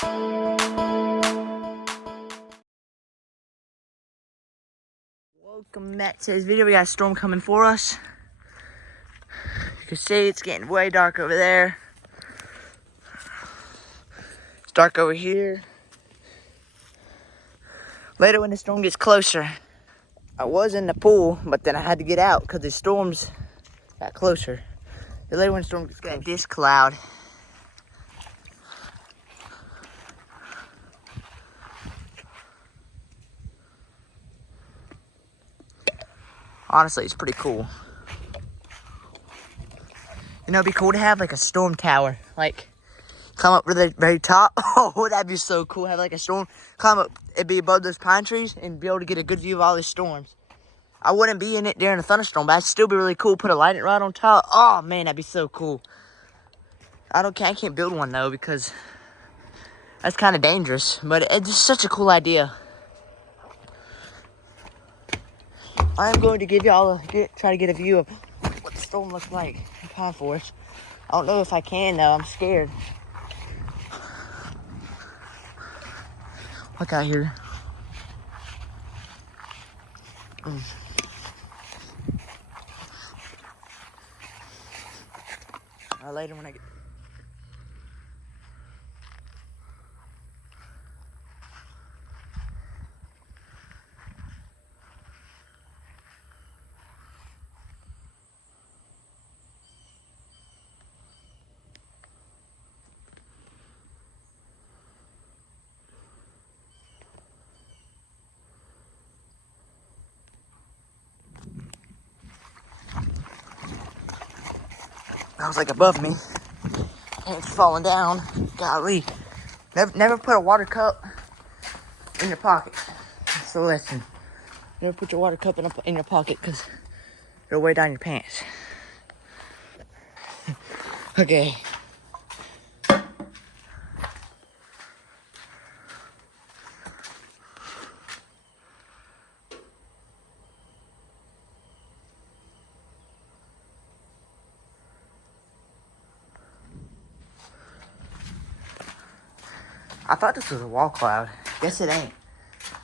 Welcome back to today's video. We got a storm coming for us. You can see it's getting way dark over there. It's dark over here. Later when the storm gets closer, I was in the pool, but then I had to get out because the storms got closer. Later when the storm gets closer, this cloud. Honestly, it's pretty cool. You know, it'd be cool to have like a storm tower. Like, climb up to the very top. Oh, that'd be so cool. Have like a storm, climb up, it'd be above those pine trees and be able to get a good view of all these storms. I wouldn't be in it during a thunderstorm, but it'd still be really cool. Put a light right on top. Oh man, that'd be so cool. I can't build one though because that's kind of dangerous, but it's just such a cool idea. I am going to give y'all try to get a view of what the storm looks like in Pine Forest. I don't know if I can though. I'm scared. Look out here. Later when I get. That was like above me. And it's falling down. Golly. Never put a water cup in your pocket. That's the lesson. Never put your water cup in your pocket because it'll weigh down your pants. Okay. I thought this was a wall cloud. Guess it ain't.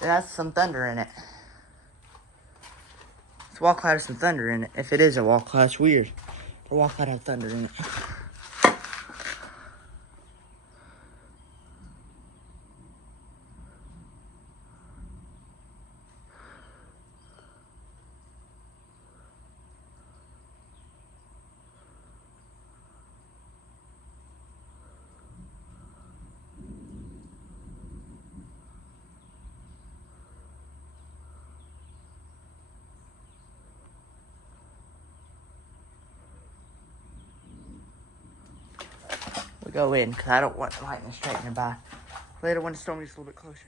It has some thunder in it. This wall cloud has some thunder in it. If it is a wall cloud, it's weird. The wall cloud has thunder in it. We go in because I don't want lightning striking by. Later when the storm gets a little bit closer.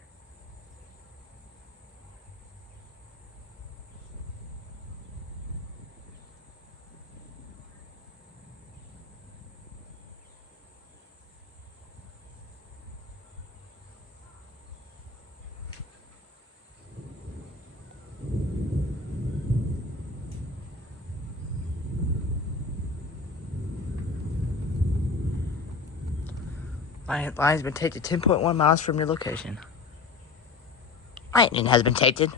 Line's been taken 10.1 miles from your location. Lightning has been taken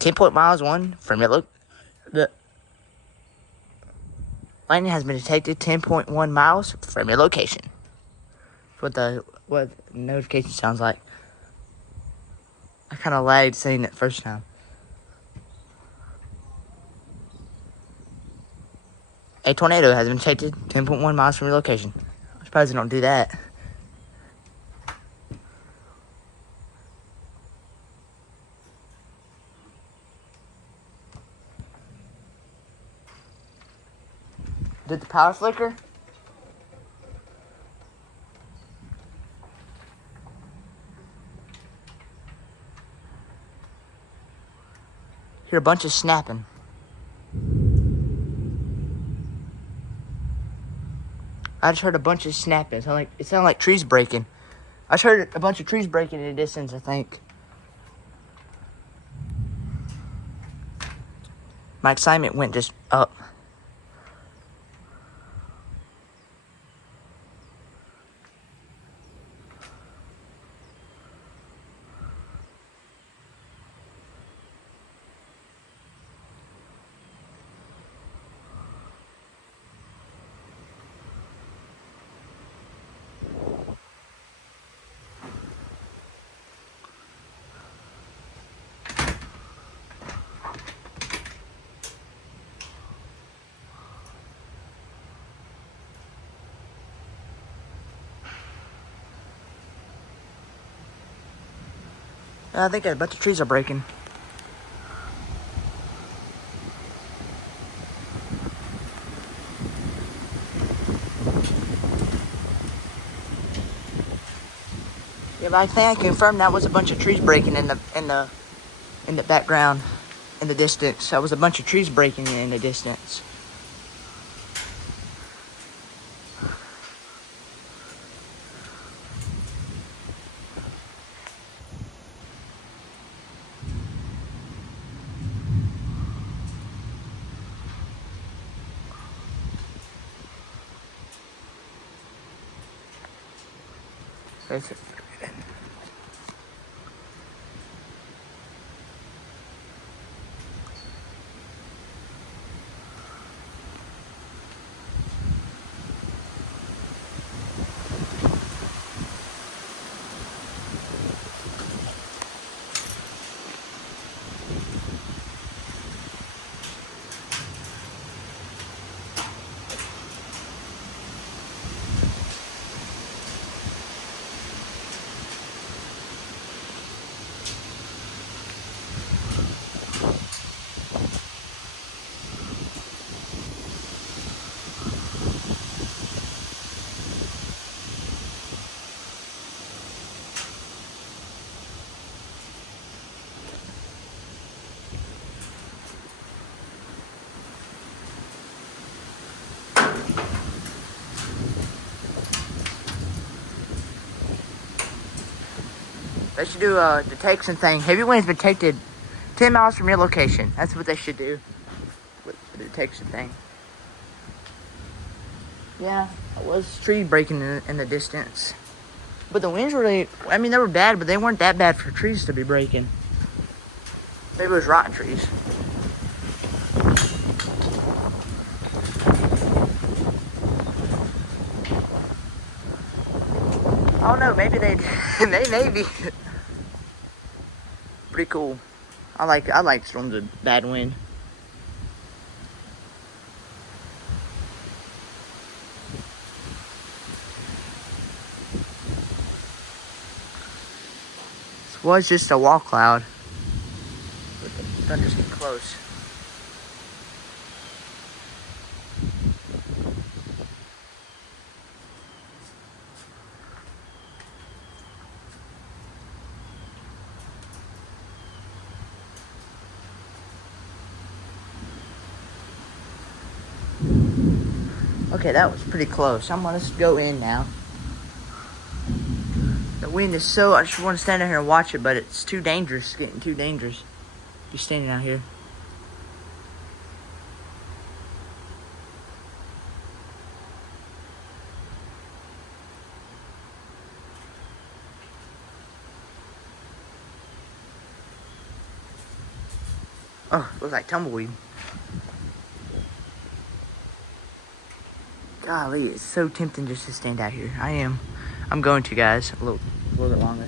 10.1 miles from your lightning has been detected 10.1 miles from your location. That's what the notification sounds like. I kind of lagged saying it first time. A tornado has been detected 10.1 miles from your location. I suppose they don't do that. Did the power flicker? Hear a bunch of snapping. I just heard a bunch of snapping. It sounded like trees breaking. I just heard a bunch of trees breaking in the distance, I think. My excitement went just up. I think a bunch of trees are breaking. Yeah, but I think I confirmed that was a bunch of trees breaking in the background, in the distance. That was a bunch of trees breaking in the distance. They should do a detection thing. Heavy winds detected 10 miles from your location. That's what they should do with the detection thing. Yeah, it was tree breaking in the distance. But the winds really, I mean, they were bad, but they weren't that bad for trees to be breaking. Maybe it was rotten trees. I don't know, maybe they, maybe. Pretty cool. I like storms with bad wind. This was just a wall cloud, but the thunder's getting close. Okay, that was pretty close. I'm gonna go in now. The wind is so, I just want to stand out here and watch it, but it's too dangerous. It's getting too dangerous. Just standing out here. Oh, it looks like tumbleweed. Golly, it's so tempting just to stand out here. I'm going to, guys, a little bit longer.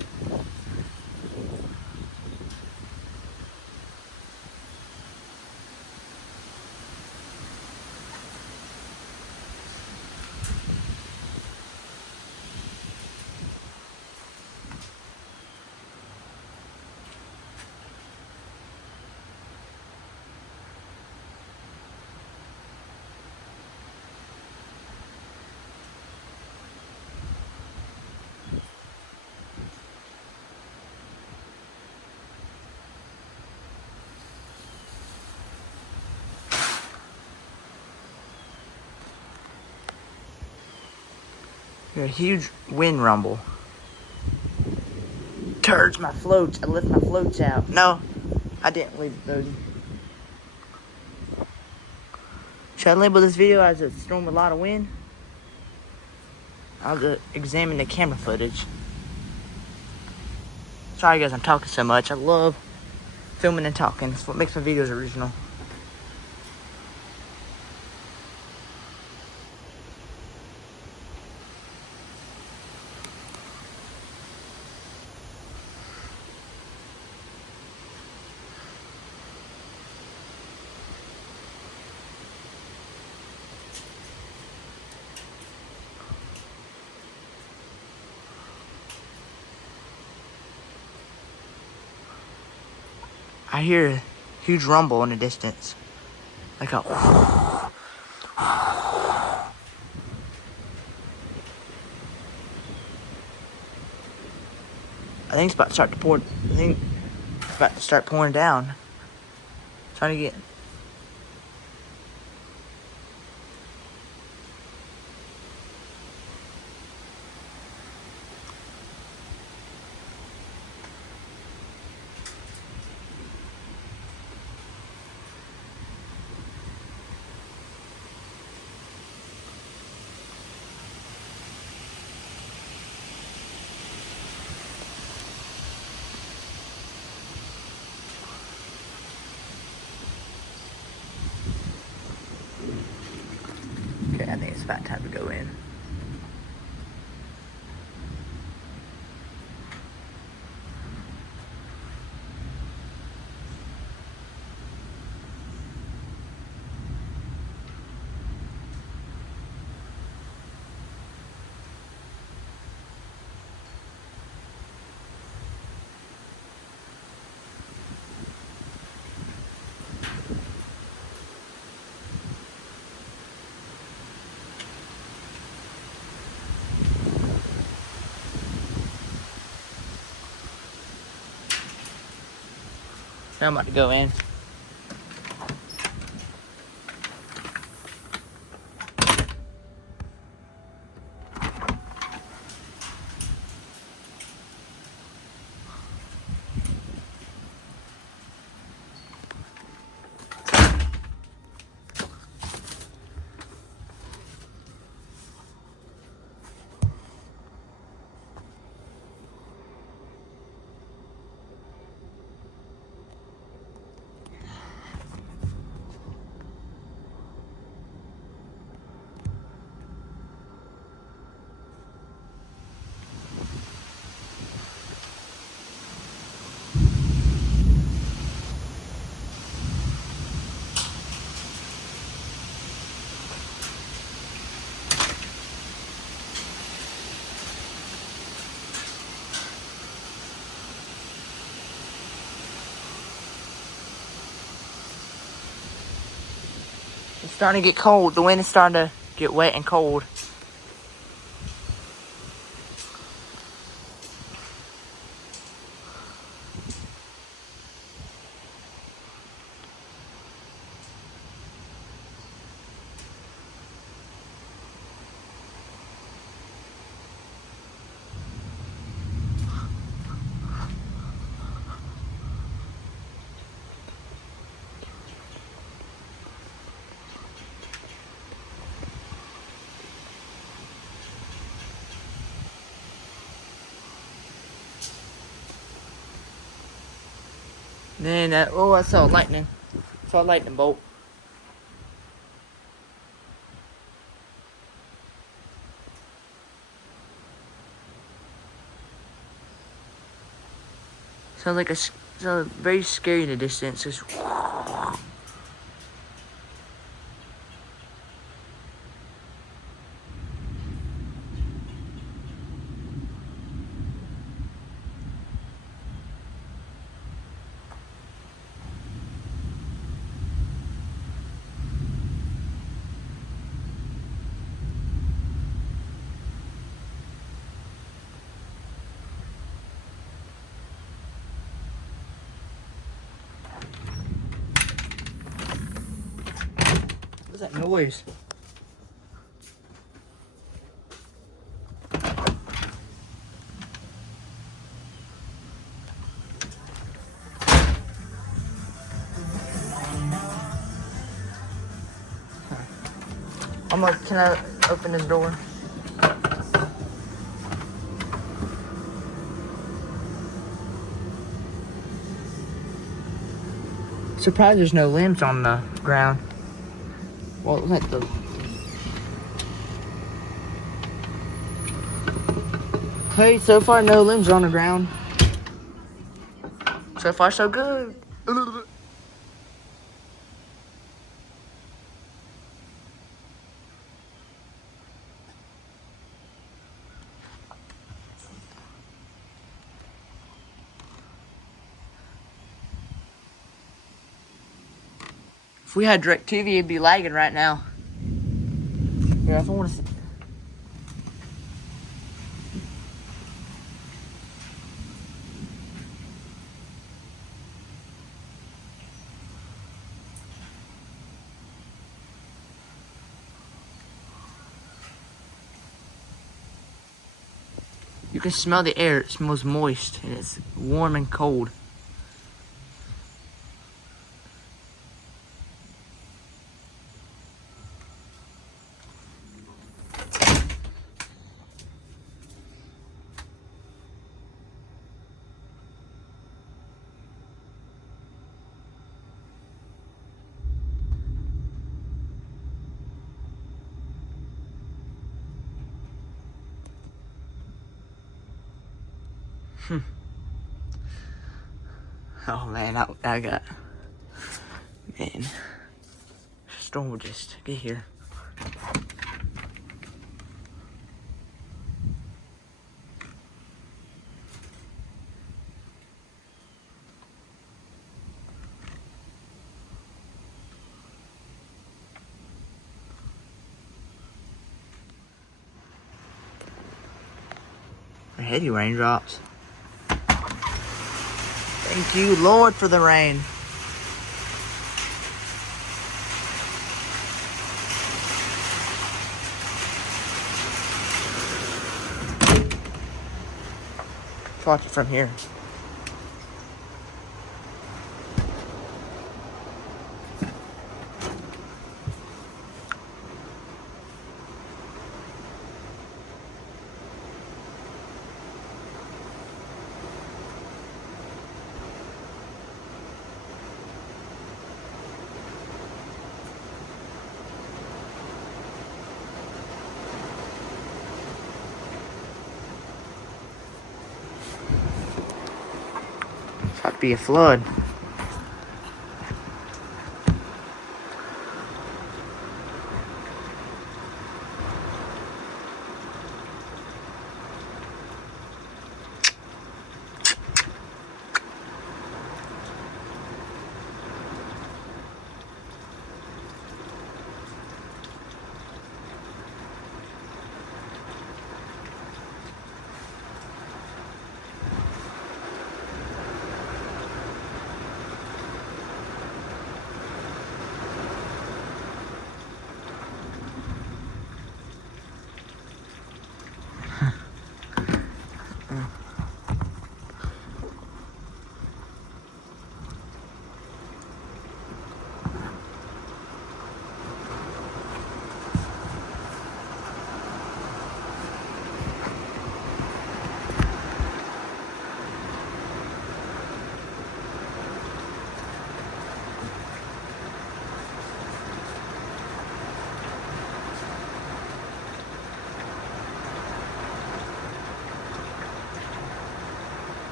Here's a huge wind rumble. Turds, my floats. I left my floats out. No, I didn't leave those. Should I label this video as a storm with a lot of wind? I'll examine the camera footage. Sorry guys, I'm talking so much. I love filming and talking. It's what makes my videos original. I hear a huge rumble in the distance. Like a... I think it's about to start to pour. I think it's about to start pouring down. Trying to get... Okay, I think it's about time to go in. Now I'm about to go in. It's starting to get cold. The wind is starting to get wet and cold. Then, oh, I saw lightning. I saw a lightning bolt. Sounds like sounds very scary in the distance. Just... What's that noise? Can I open this door? Surprised there's no limbs on the ground. Well, let the... Hey, so far no limbs on the ground. So far so good. If we had DirecTV, it'd be lagging right now. Yeah, if I want to see. You can smell the air. It smells moist and it's warm and cold. Oh man, I got, man, storm will just get here. Heady raindrops. Thank you, Lord, for the rain. Let's watch it from here. About to be a flood.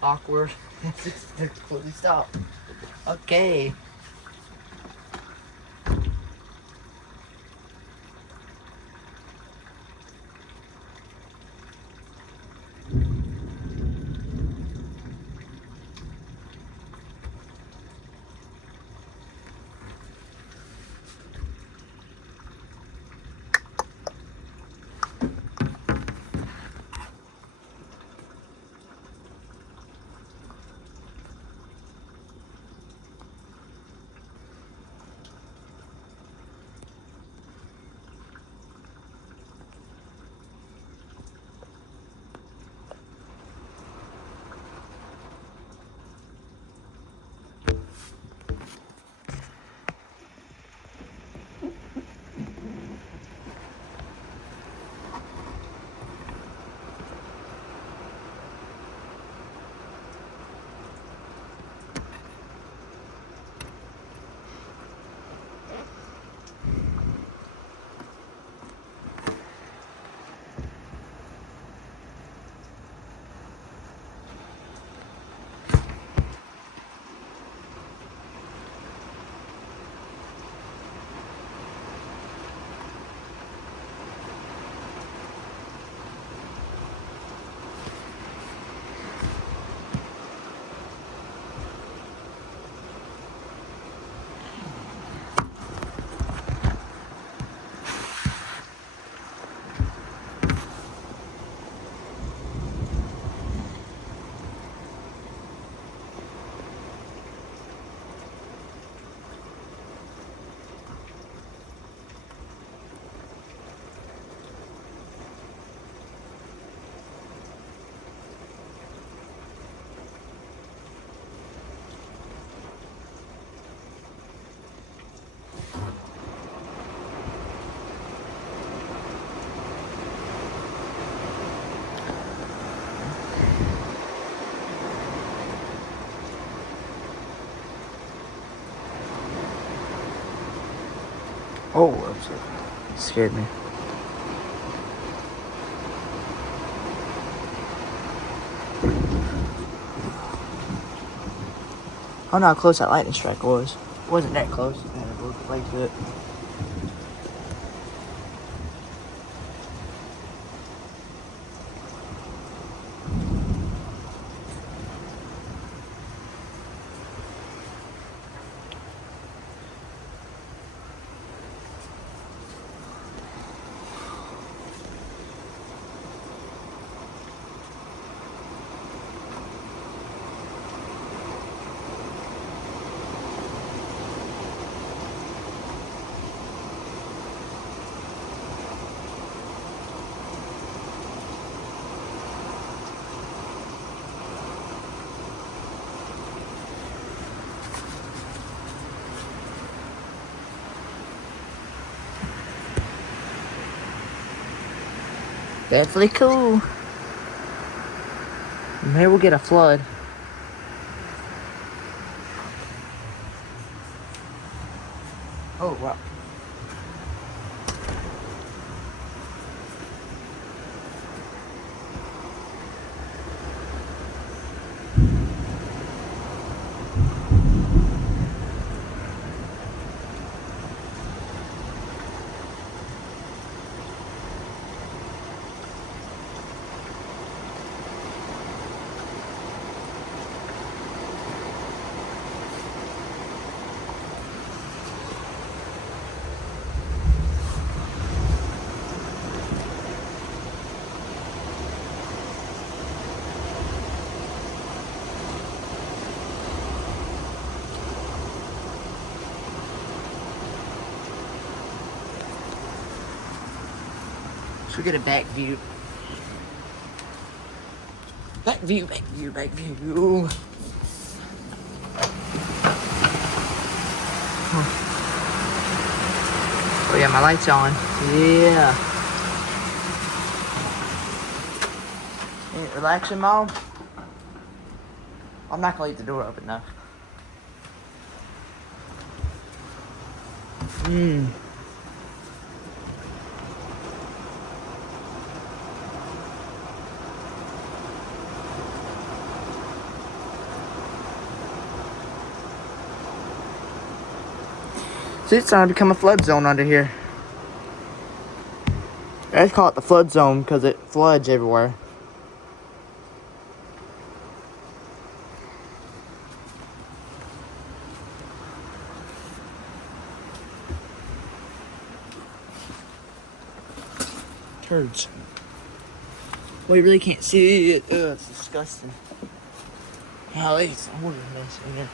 Awkward. Just completely stop. Okay. Oh, that scared me. I don't know how close that lightning strike was. It wasn't that close. Like that. Definitely cool. Maybe we'll get a flood. Oh, wow. So we get a back view. Back view, back view, back view. Oh yeah, my light's on. Yeah. Ain't it relaxing, Mom? I'm not gonna leave the door open though. See, it's starting to become a flood zone under here. I call it the flood zone because it floods everywhere. Turds. Well, you really can't see it. Ugh, it's disgusting. Golly, it's a horrible mess in here.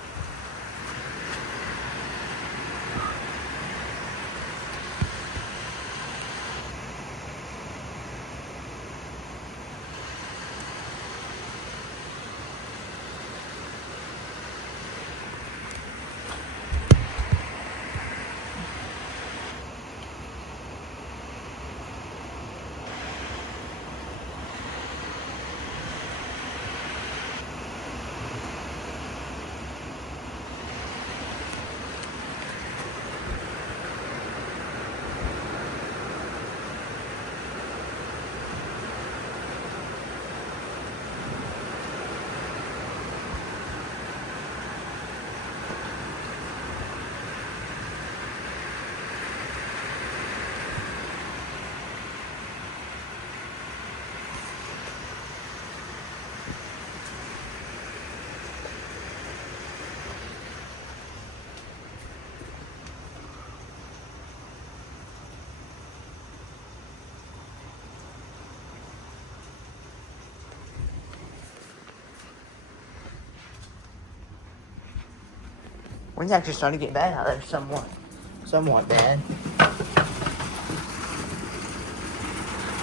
Wind's actually starting to get bad out there, somewhat bad.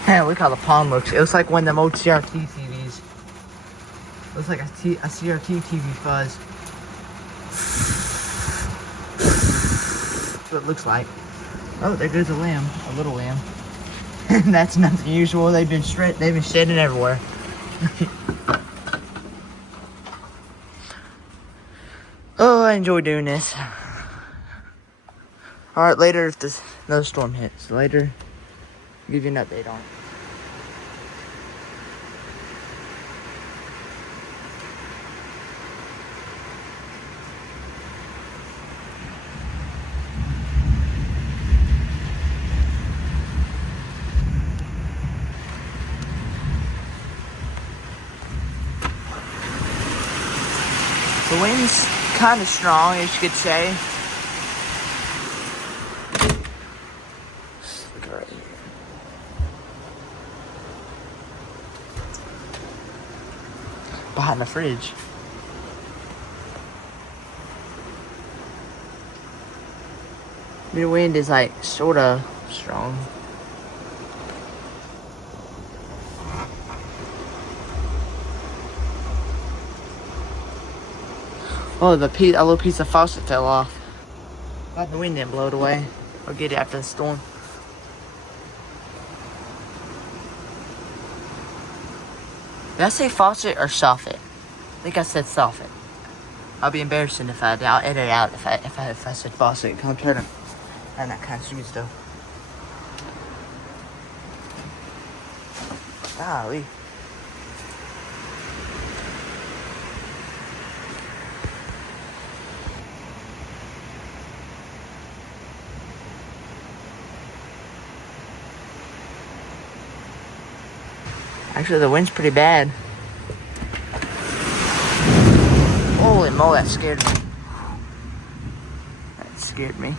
Man, look how the pond looks. It looks like one of them old CRT TVs. It looks like a CRT TV fuzz. That's what it looks like. Oh, there goes a lamb, a little lamb. That's nothing usual. They've been shedding everywhere. Oh, I enjoy doing this. All right, later if this another storm hits. Later, I'll give you an update on it. The wind's kind of strong, as you could say. Look right here. Behind the fridge. The wind is like sort of strong. Oh, a little piece of faucet fell off. Glad the wind didn't blow it away. I'll get it after the storm. Did I say faucet or soffit? I think I said soffit. I'll be embarrassing if I did. I'll edit it out if I said faucet. I'm trying to earn that kind of shoes though. Golly. Actually, the wind's pretty bad. Holy moly, that scared me. That scared me.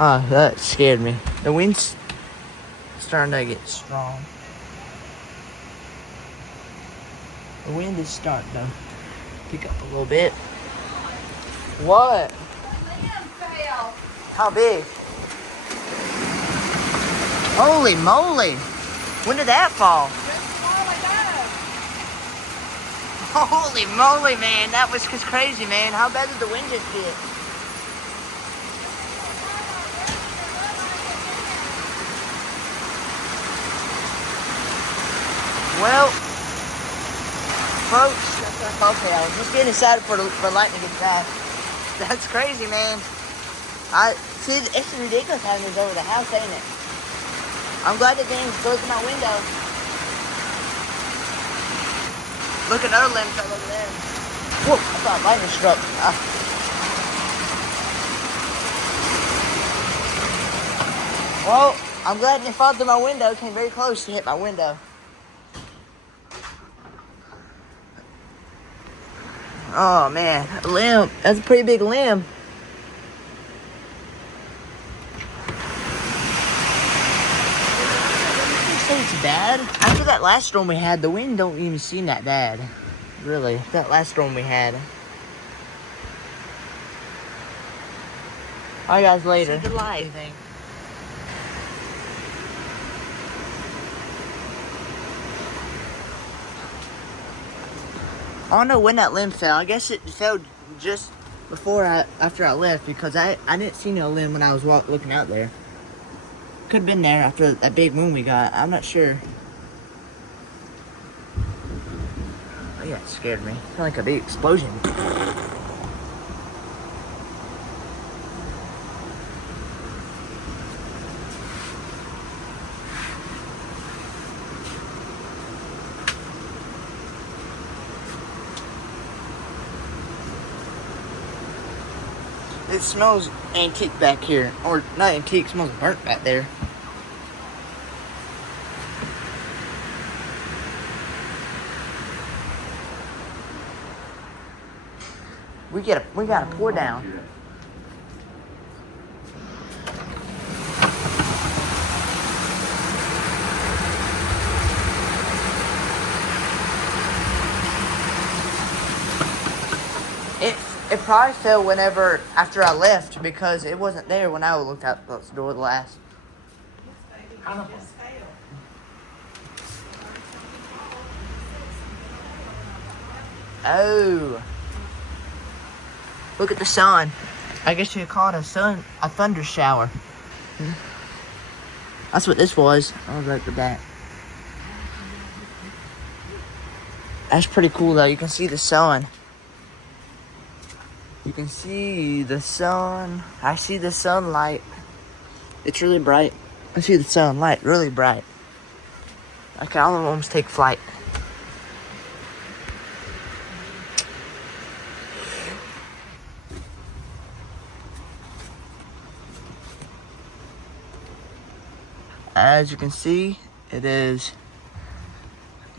Ah, that scared me. The wind's starting to get strong. The wind is starting to pick up a little bit. What? The limb fell. How big? Holy moly! When did that fall? Just a while ago. Holy moly, man! That was just crazy, man. How bad did the wind just get? Well, folks, okay, I was just getting excited for lightning to get back. That's crazy, man. I see. It's ridiculous having this over the house, ain't it? I'm glad the thing goes in my window. Look at other limbs over there. Whoa! I thought lightning struck. Well, I'm glad it fell through my window. Came very close to hit my window. Oh man, a limb. That's a pretty big limb. It's bad. After that last storm we had, the wind don't even seem that bad. Really, that last storm we had. All right, guys, later. See the light thing. I don't know when that limb fell. I guess it fell just after I left because I didn't see no limb when I was looking out there. Could have been there after that big moon we got. I'm not sure. Oh yeah, it scared me. Felt like a big explosion. It smells antique back here. Or not antique, it smells burnt back there. We got a pour down. It probably fell after I left because it wasn't there when I looked out the door last. Oh. Look at the sun. I guess you could call it a thunder shower. That's what this was. I was right at the back. That's pretty cool though. You can see the sun. You can see the sun. I see the sunlight. It's really bright. I see the sunlight really bright. I can almost take flight. As you can see, it is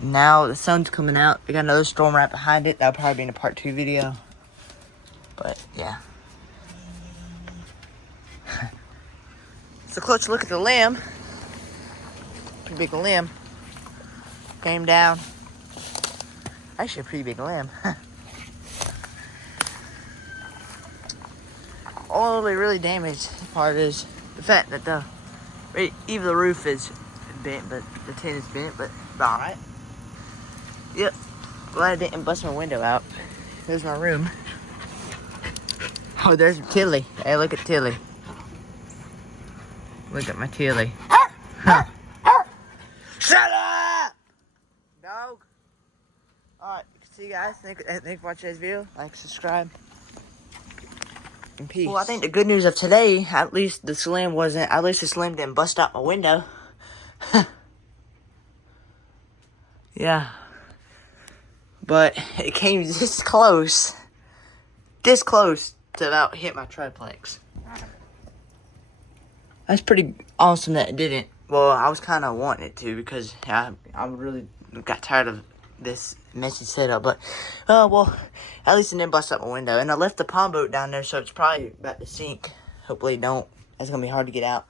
now the sun's coming out. We got another storm right behind it. That'll probably be in a part 2 video. But yeah. It's a close look at the limb. Pretty big limb. Came down. Actually a pretty big limb. Only really damaged part is the fact that even the roof is bent, but the tin is bent, but alright. Yep. Glad I didn't bust my window out. There's my room. Oh, there's Tilly. Hey, look at Tilly. Look at my Tilly. Huh. Shut up! Dog. Alright, see you guys. Thank you for watching this video. Like, subscribe. And peace. Well, I think the good news of today, at least the slam didn't bust out my window. Yeah. But it came this close to about hit my triplex. That's pretty awesome that it didn't. Well, I was kind of wanting it to because I really got tired of this messy setup. But, well, at least it didn't bust up my window. And I left the palm boat down there, so it's probably about to sink. Hopefully it don't. It's going to be hard to get out.